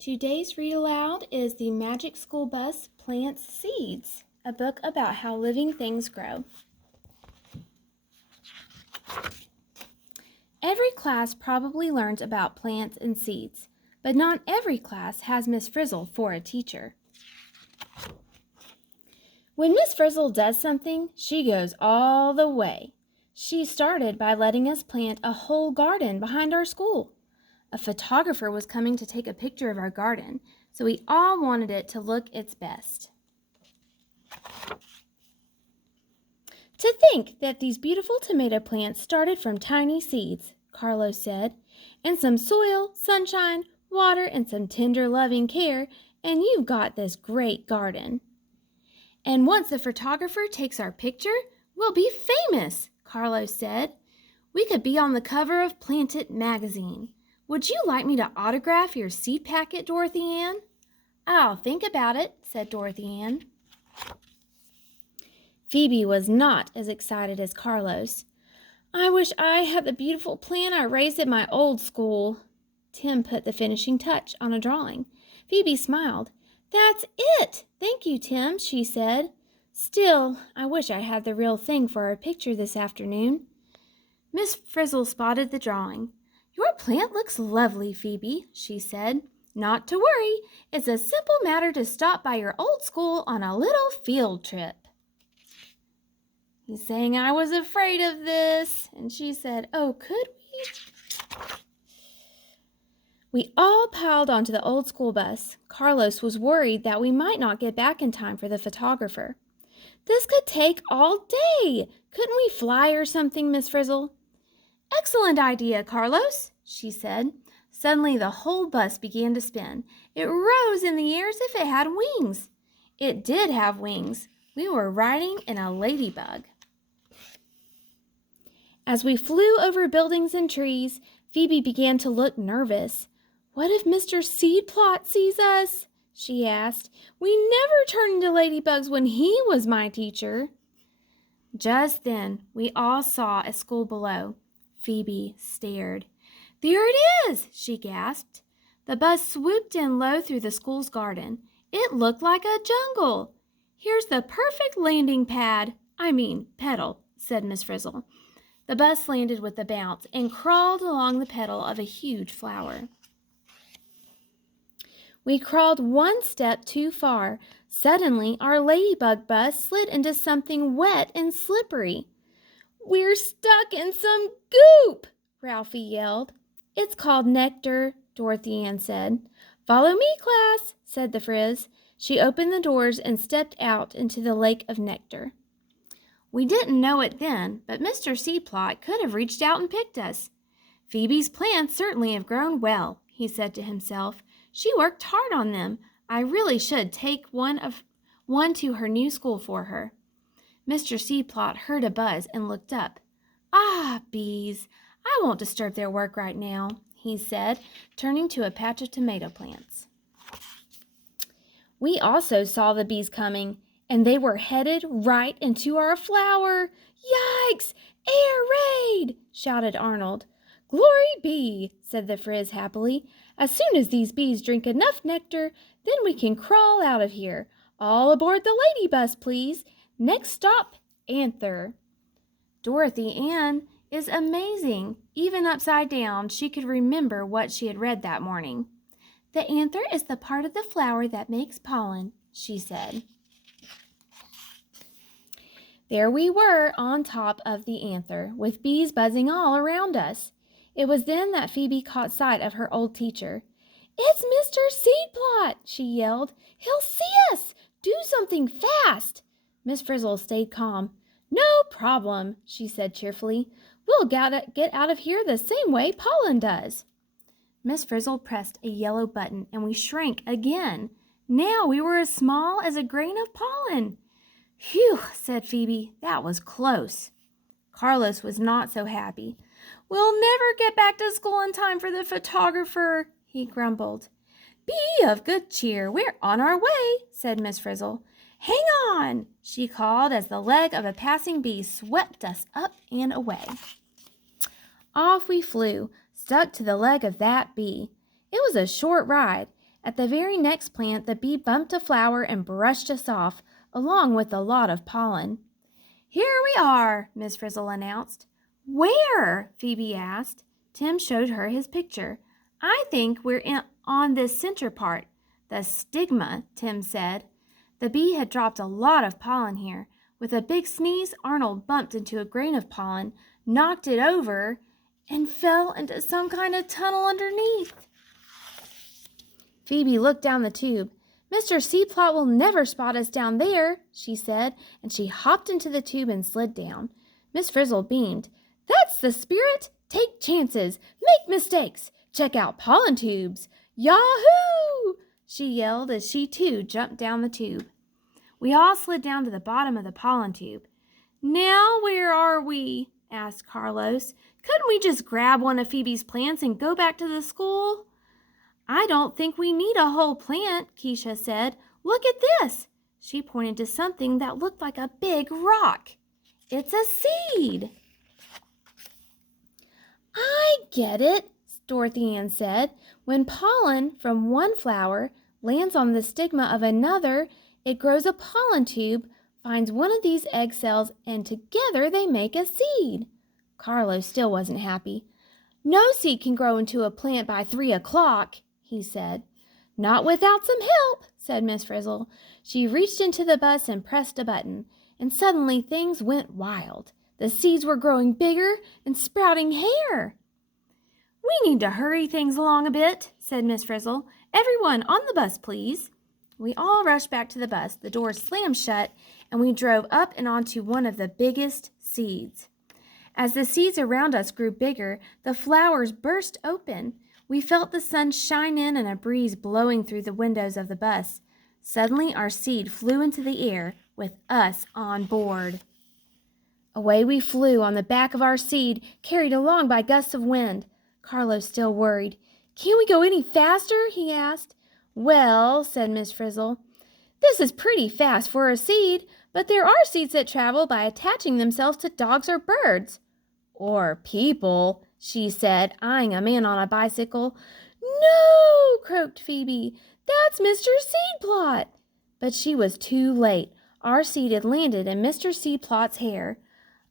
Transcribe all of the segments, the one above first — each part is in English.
Today's read aloud is The Magic School Bus Plants Seeds, a book about how living things grow. Every class probably learns about plants and seeds, but not every class has Miss Frizzle for a teacher. When Miss Frizzle does something, she goes all the way. She started by letting us plant a whole garden behind our school. A photographer was coming to take a picture of our garden, so we all wanted it to look its best. To think that these beautiful tomato plants started from tiny seeds, Carlos said, and some soil, sunshine, water, and some tender loving care, and you've got this great garden. And once the photographer takes our picture, we'll be famous, Carlos said. We could be on the cover of Plant It magazine. Would you like me to autograph your seed packet, Dorothy Ann? I'll think about it, said Dorothy Ann. Phoebe was not as excited as Carlos. I wish I had the beautiful plant I raised at my old school. Tim put the finishing touch on a drawing. Phoebe smiled. That's it! Thank you, Tim, she said. Still, I wish I had the real thing for our picture this afternoon. Miss Frizzle spotted the drawing. Your plant looks lovely, Phoebe, she said. Not to worry. It's a simple matter to stop by your old school on a little field trip. He's saying I was afraid of this. And she said, oh, could we? We all piled onto the old school bus. Carlos was worried that we might not get back in time for the photographer. This could take all day. Couldn't we fly or something, Miss Frizzle? Excellent idea, Carlos, she said. Suddenly the whole bus began to spin. It rose in the air as if it had wings. It did have wings. We were riding in a ladybug. As we flew over buildings and trees, Phoebe began to look nervous. What if Mr. Seedplot sees us? She asked. We never turned into ladybugs when he was my teacher. Just then, we all saw a school below. Phoebe stared. There it is, she gasped. The bus swooped in low through the school's garden. It looked like a jungle. Here's the perfect landing pedal, said Miss Frizzle. The bus landed with a bounce and crawled along the petal of a huge flower. We crawled one step too far. Suddenly, our ladybug bus slid into something wet and slippery. We're stuck in some goop, Ralphie yelled. It's called nectar, Dorothy Ann said. Follow me, class, said the Frizz. She opened the doors and stepped out into the lake of nectar. We didn't know it then, but Mr. Seedplot could have reached out and picked us. Phoebe's plants certainly have grown well, he said to himself. She worked hard on them. I really should take one to her new school for her. Mr. Seedplot heard a buzz and looked up. Ah, bees, I won't disturb their work right now, he said, turning to a patch of tomato plants. We also saw the bees coming, and they were headed right into our flower. Yikes! Air raid! Shouted Arnold. Glory be, said the Frizz happily. As soon as these bees drink enough nectar, then we can crawl out of here. All aboard the lady bus, please. Next stop, Anther. Dorothy Ann is amazing. Even upside down, she could remember what she had read that morning. The anther is the part of the flower that makes pollen, she said. There we were on top of the anther, with bees buzzing all around us. It was then that Phoebe caught sight of her old teacher. It's Mr. Seedplot, she yelled. He'll see us. Do something fast. Miss Frizzle stayed calm. No problem, she said cheerfully. We'll get out of here the same way Pollen does. Miss Frizzle pressed a yellow button and we shrank again. Now we were as small as a grain of pollen. Phew, said Phoebe. That was close. Carlos was not so happy. We'll never get back to school in time for the photographer, he grumbled. Be of good cheer. We're on our way, said Miss Frizzle. Hang on, she called as the leg of a passing bee swept us up and away. Off we flew, stuck to the leg of that bee. It was a short ride, At the very next plant, the bee bumped a flower and brushed us off, along with a lot of pollen. "Here we are," Miss Frizzle announced. "Where?" Phoebe asked. Tim showed her his picture. "I think we're on this center part." "The stigma," Tim said. The bee had dropped a lot of pollen here. With a big sneeze, Arnold bumped into a grain of pollen, knocked it over, and fell into some kind of tunnel underneath. Phoebe looked down the tube. "Mr. Seedplot will never spot us down there," she said, and she hopped into the tube and slid down. Miss Frizzle beamed. "That's the spirit! Take chances! Make mistakes! Check out pollen tubes! Yahoo!" she yelled as she too jumped down the tube. We all slid down to the bottom of the pollen tube. "Now where are we?" asked Carlos. "Couldn't we just grab one of Phoebe's plants and go back to the school?" "I don't think we need a whole plant," Keisha said. "Look at this." She pointed to something that looked like a big rock. "It's a seed." "I get it," Dorothy Ann said. "When pollen from one flower lands on the stigma of another, it grows a pollen tube, finds one of these egg cells, and together they make a seed." Carlo still wasn't happy. "No seed can grow into a plant by 3 o'clock, he said. "Not without some help," said Miss Frizzle. She reached into the bus and pressed a button, and suddenly things went wild. The seeds were growing bigger and sprouting hair. "We need to hurry things along a bit," said Miss Frizzle. "Everyone on the bus, please." We all rushed back to the bus. The door slammed shut, and we drove up and onto one of the biggest seeds. As the seeds around us grew bigger, the flowers burst open. We felt the sun shine in and a breeze blowing through the windows of the bus. Suddenly, our seed flew into the air with us on board. Away we flew on the back of our seed, carried along by gusts of wind. Carlo still worried. "Can't we go any faster?" he asked. "Well," said Miss Frizzle, "this is pretty fast for a seed, but there are seeds that travel by attaching themselves to dogs or birds." "Or people," she said, eyeing a man on a bicycle. "No!" croaked Phoebe. "That's Mr. Seedplot." But she was too late. Our seed had landed in Mr. Seedplot's hair.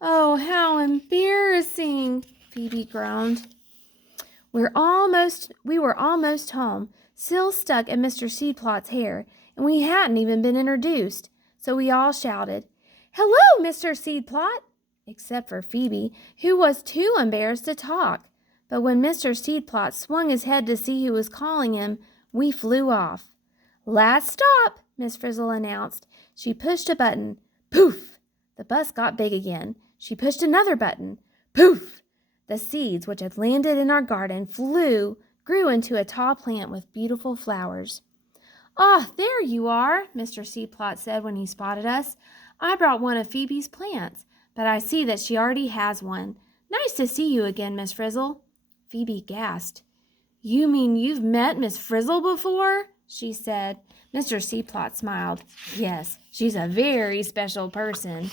"Oh, how embarrassing!" Phoebe groaned. We were almost home, still stuck in Mr. Seedplot's hair, and we hadn't even been introduced. So we all shouted, "Hello, Mr. Seedplot!" except for Phoebe, who was too embarrassed to talk. But when Mr. Seedplot swung his head to see who was calling him, we flew off. "Last stop," Miss Frizzle announced. She pushed a button. Poof! The bus got big again. She pushed another button. Poof! The seeds, which had landed in our garden, grew into a tall plant with beautiful flowers. "Ah, there you are," Mr. Seedplot said when he spotted us. "I brought one of Phoebe's plants, but I see that she already has one. Nice to see you again, Miss Frizzle." Phoebe gasped. "You mean you've met Miss Frizzle before?" she said. Mr. Seedplot smiled. "Yes, she's a very special person."